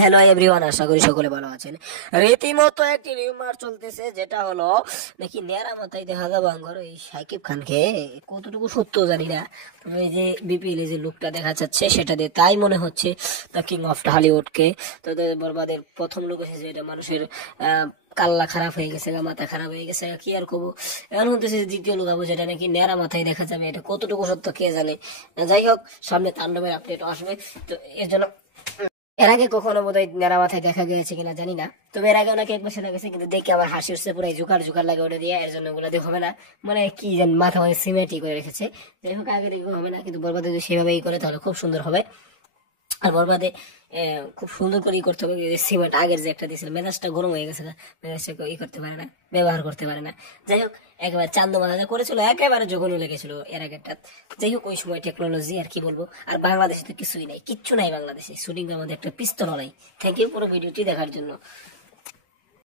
Hello everyone, আশা করি সকলে ভালো আছেন। রীতিমতো একটি রিউমার চলতেছে, যেটা হলো নাকি নেড়া মাথায় দেখা যাবে আঙ্গর এই সাকিব খানকে। কতটুকু সত্য জানি না, তবে এই যে বিপিএল যে লুকটা দেখা যাচ্ছে সেটা দিয়ে তাই মনে হচ্ছে দ্য কিং অফ হলিউডকে। তাদের বরবাদের প্রথম লুক এসেছে, এটা মানুষের কাল্লা খারাপ হয়ে গেছে, মাথা খারাপ হয়ে গেছে, কি আর করবো। এখন হতেছে দ্বিতীয় লুক আবু, যেটা নাকি নেড়া মাথায় দেখা যাবে, এটা কতটুকু সত্য কে জানে। যাই হোক, সামনে তাণ্ডবের আপডেট আসবে, তো এর জন্য এর আগে কখনো বোধহয় নেড়া মাথায় দেখা গিয়েছে কিনা জানি না, তবে এর আগে ওনাকে একবার সেটা গেছে, কিন্তু দেখে আমার হাসি উঠছে, পুরো জোকার জোকার লাগে ওটা দিয়ে। এর জন্য ওগুলো দেখে হবে না, মানে কি জানি মাথা মানে সিমেন্টই করে রেখেছে। যাই হোক, আগে দেখবে হবে না, কিন্তু বরবাদে যদি সেভাবেই করে তাহলে খুব সুন্দর হবে। আর বরবাদে খুব সুন্দর করে করতে হবে। সিমেন্ট আগের যে একটা দিয়েছিল, মেজাজটা গরম হয়ে গেছে, মেজাজটা ই করতে পারে না, ব্যবহার করতে পারে না। যাই হোক, একবার চান্দ মাথা করেছিল, একেবারে জঘন্য লেগেছিল এর আগেরটা। যাই হোক, ওই সময় টেকনোলজি আর কি বলবো। আর বাংলাদেশে তো কিছুই নাই, কিচ্ছু নাই বাংলাদেশে। শুটিং এর মধ্যে একটা পিস্তল নাই। থ্যাংক ইউ পুরো ভিডিওটি দেখার জন্য।